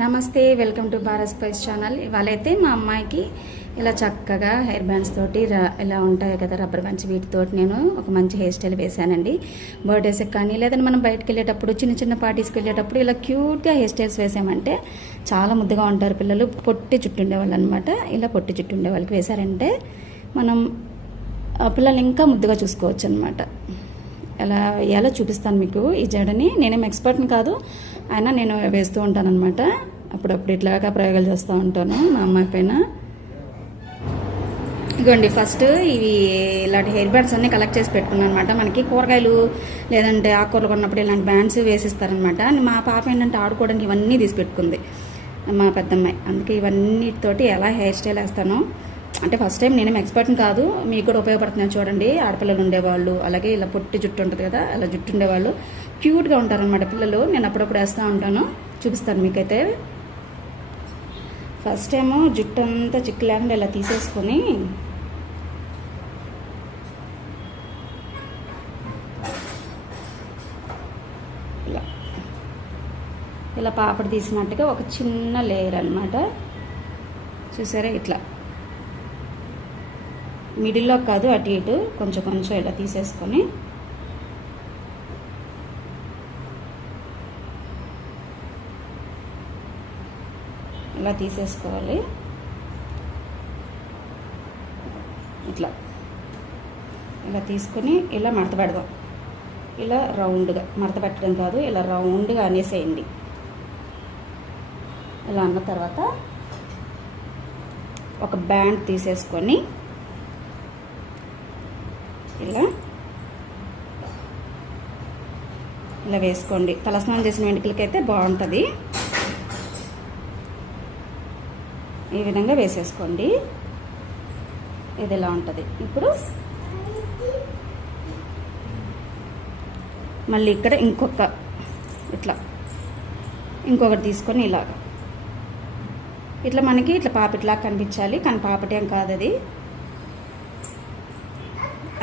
నమస్తే welcome to Bharat spice channel. ఇవాళైతే మా అమ్మాయికి ఇలా చక్కగా హెయిర్ బ్యాండ్స్ తోటి ఇలా ఉంటాయి కదా రబ్బర్ బ్యాండ్స్ వీటితోటి నేను ఒక మంచి హెయిర్ స్టైల్ వేశానండి. బర్త్డేస్కి కానీ లేదంటే మనం బయటకు వెళ్ళేటప్పుడు చిన్న చిన్న పార్టీస్కి వెళ్ళేటప్పుడు ఇలా క్యూట్గా హెయిర్ స్టైల్స్ వేసామంటే చాలా ముద్దుగా ఉంటారు పిల్లలు. పొట్టి చుట్టూ ఉండేవాళ్ళు అనమాట ఇలా పొట్టి చుట్టూ ఉండే వాళ్ళకి వేశారంటే మనం ఆ పిల్లల్ని ఇంకా ముద్దుగా చూసుకోవచ్చు అనమాట ఎలా వేయాలో చూపిస్తాను మీకు ఈ జడని. నేనేం ఎక్స్పర్ట్ని కాదు అయినా నేను వేస్తూ ఉంటాను అనమాట అప్పుడప్పుడు ఇట్లాగా ప్రయోగాలు చేస్తూ ఉంటాను మా అమ్మాయి పైన. ఇగోండి ఫస్ట్ ఇవి ఇలాంటి హెయిర్ బ్యాండ్స్ అన్నీ కలెక్ట్ చేసి పెట్టుకున్నాను అనమాట మనకి కూరగాయలు లేదంటే ఆకుకూరలు కొన్నప్పుడు ఇలాంటి బ్యాండ్స్ వేసిస్తారనమాట మా పాప ఏంటంటే ఆడుకోవడానికి ఇవన్నీ తీసి పెట్టుకుంది మా పెద్దమ్మాయి. అందుకే ఇవన్నీతోటి ఎలా హెయిర్ స్టైల్ వేస్తానో అంటే ఫస్ట్ టైం నేనేం ఎక్స్పర్ట్ని కాదు మీకు కూడా ఉపయోగపడుతున్నాను చూడండి. ఆడపిల్లలు ఉండేవాళ్ళు అలాగే ఇలా పొట్టి జుట్టు ఉంటుంది కదా అలా జుట్టు ఉండేవాళ్ళు. క్యూట్గా ఉంటారనమాట పిల్లలు. నేను అప్పుడప్పుడు వేస్తూ ఉంటాను. చూపిస్తాను మీకైతే. ఫస్ట్ ఏమో జుట్టు అంతా చిక్కు లేకుండా ఇలా తీసేసుకొని ఇలా. ఇలా పాపడి తీసినట్టుగా ఒక చిన్న లేయర్ అనమాట చూసారా? ఇట్లా. మిడిల్లో కాదు అటు ఇటు కొంచెం కొంచెం ఇలా తీసేసుకొని. ఇలా తీసేసుకోవాలి. ఇట్లా. ఇలా తీసుకొని ఇలా మడత పెడదాం. ఇలా రౌండ్గా మడత పెట్టడం కాదు ఇలా రౌండ్గా అనేసేయండి. ఇలా అన్న తర్వాత ఒక బ్యాండ్ తీసేసుకొని ఇలా. ఇలా వేసుకోండి. తలస్నానం చేసిన వెంట్రుకలకైతే బాగుంటుంది. ఈ విధంగా వేసేసుకోండి. ఇది ఇలా ఉంటుంది? ఇప్పుడు మళ్ళీ ఇక్కడ ఇంకొక ఇట్లా ఇంకొకటి తీసుకొని ఇలాగ. ఇట్లా మనకి ఇట్లా పాపిట్లాగా కనిపించాలి. కానీ పాపటేం కాదు అది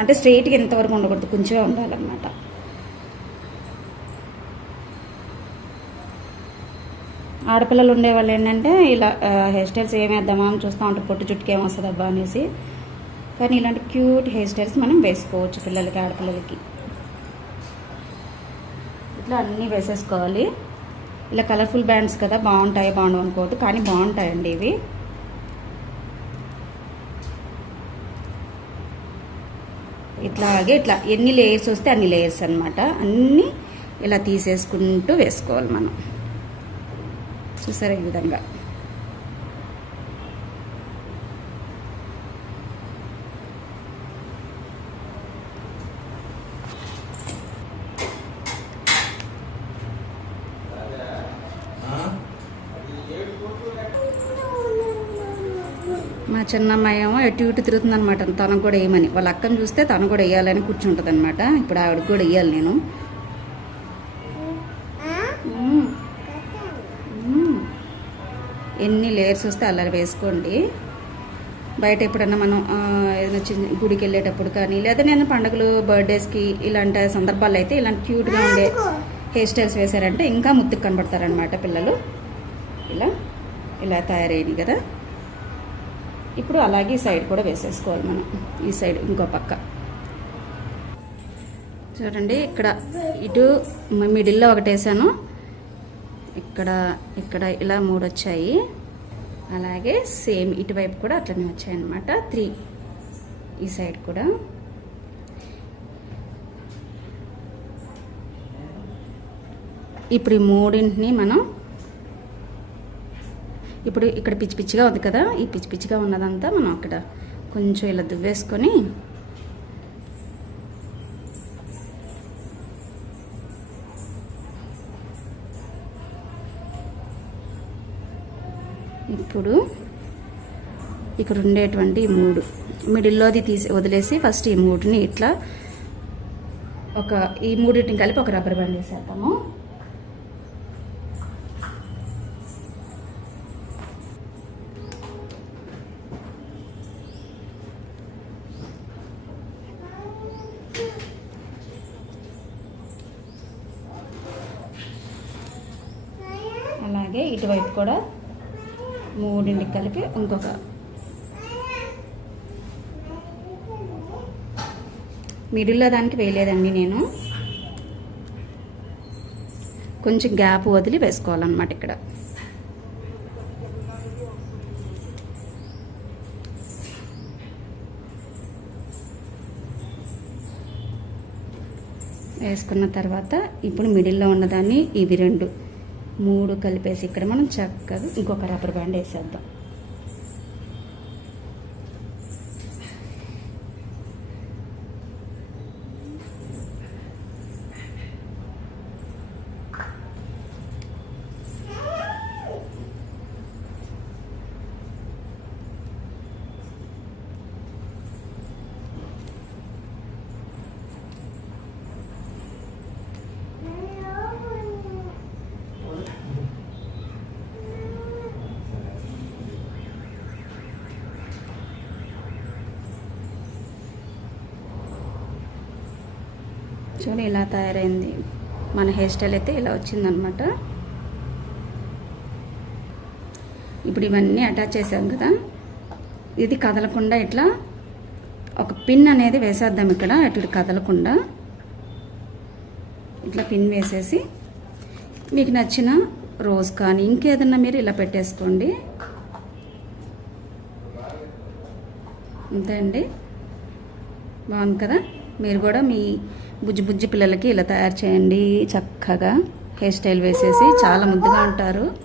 అంటే స్ట్రైట్గా ఎంతవరకు ఉండకూడదు కొంచెమే ఉండాలన్నమాట. ఆడపిల్లలు ఉండేవాళ్ళు ఏంటంటే ఇలా హెయిర్ స్టైల్స్ ఏం అని చూస్తూ ఉంటారు పొట్టు చుట్టుకు ఏం వస్తుంది అబ్బా అనేసి. కానీ ఇలాంటి క్యూట్ హెయిర్ స్టైల్స్ మనం వేసుకోవచ్చు పిల్లలకి ఆడపిల్లలకి. ఇట్లా అన్నీ వేసేసుకోవాలి. ఇలా కలర్ఫుల్ బ్యాండ్స్ కదా బాగుంటాయి బాగుండవు అనుకోవద్దు కానీ బాగుంటాయండి ఇవి. ఇట్లాగే ఇట్లా ఎన్ని లేయర్స్ వస్తే అన్ని లేయర్స్ అన్నమాట. అన్నీ ఇలా తీసేసుకుంటూ వేసుకోవాలి మనం. చూసారా ఈ విధంగా? చిన్నమ్మాయి ఏమో ఎటు ఇటు తిరుగుతుంది అనమాట తనకు కూడా వేయమని వాళ్ళ అక్కను చూస్తే తను కూడా వేయాలని కూర్చుంటుంది అనమాట ఇప్పుడు ఆవిడకి కూడా వేయాలి నేను. ఎన్ని లేయర్స్ వస్తే అలా వేసుకోండి. బయట ఎప్పుడన్నా మనం ఏదైనా చిన్న గుడికి వెళ్ళేటప్పుడు కానీ లేదా నేను పండుగలు బర్త్డేస్కి ఇలాంటి సందర్భాల్లో అయితే ఇలాంటి క్యూట్గా ఉండే హెయిర్ స్టైల్స్ వేశారంటే ఇంకా ముత్తుకు కనబడతారనమాట పిల్లలు. ఇలా ఇలా తయారైంది కదా. ఇప్పుడు అలాగే ఈ సైడ్ కూడా వేసేసుకోవాలి మనం. ఈ సైడ్ ఇంకో పక్క. చూడండి ఇక్కడ ఇటు మిడిల్లో ఒకటి వేసాను ఇక్కడ ఇక్కడ ఇలా మూడు వచ్చాయి అలాగే సేమ్ ఇటువైపు కూడా అట్లనే వచ్చాయి అనమాట త్రీ ఈ సైడ్ కూడా. ఇప్పుడు ఈ మూడింటిని మనం ఇప్పుడు ఇక్కడ పిచ్చి పిచ్చిగా ఉంది కదా ఈ పిచ్చి పిచ్చిగా ఉన్నదంతా మనం అక్కడ కొంచెం ఇలా దువ్వేసుకొని ఇప్పుడు ఇక్కడ ఉండేటువంటి మూడు. మిడిల్లోది తీసి వదిలేసి ఫస్ట్ ఈ మూడుని ఇట్లా ఒక ఈ మూడింటిని కలిపి ఒక రబ్బర్ బ్యాండ్ వేసేద్దాము. అలాగే ఇటువైపు కూడా మూడింటికి కలిపి ఇంకొక మిడిల్లో దానికి వేయలేదండి నేను. కొంచెం గ్యాప్ వదిలి వేసుకోవాలన్నమాట ఇక్కడ. వేసుకున్న తర్వాత ఇప్పుడు మిడిల్లో ఉన్నదాన్ని ఇవి రెండు. మూడు కలిపేసి ఇక్కడ మనం చక్కగా ఇంకొక రబ్బర్ బ్యాండ్ వేసేద్దాం. చూడండి ఇలా తయారైంది. మన హెయిర్ స్టైల్ అయితే ఇలా వచ్చిందనమాట ఇప్పుడు ఇవన్నీ అటాచ్ చేసాం కదా. ఇది కదలకుండా ఇట్లా ఒక పిన్ అనేది వేసేద్దాం ఇక్కడ. అటు ఇటు కదలకుండా. ఇట్లా పిన్ వేసేసి మీకు నచ్చిన రోజ్ కానీ ఇంకేదన్నా మీరు ఇలా పెట్టేసుకోండి. అంతే అండి. బాగుంది కదా? మీరు కూడా మీ బుజ్జి బుజ్జి పిల్లలకి ఇలా తయారు చేయండి చక్కగా. హెయిర్ స్టైల్ వేసేసి చాలా ముద్దుగా ఉంటారు.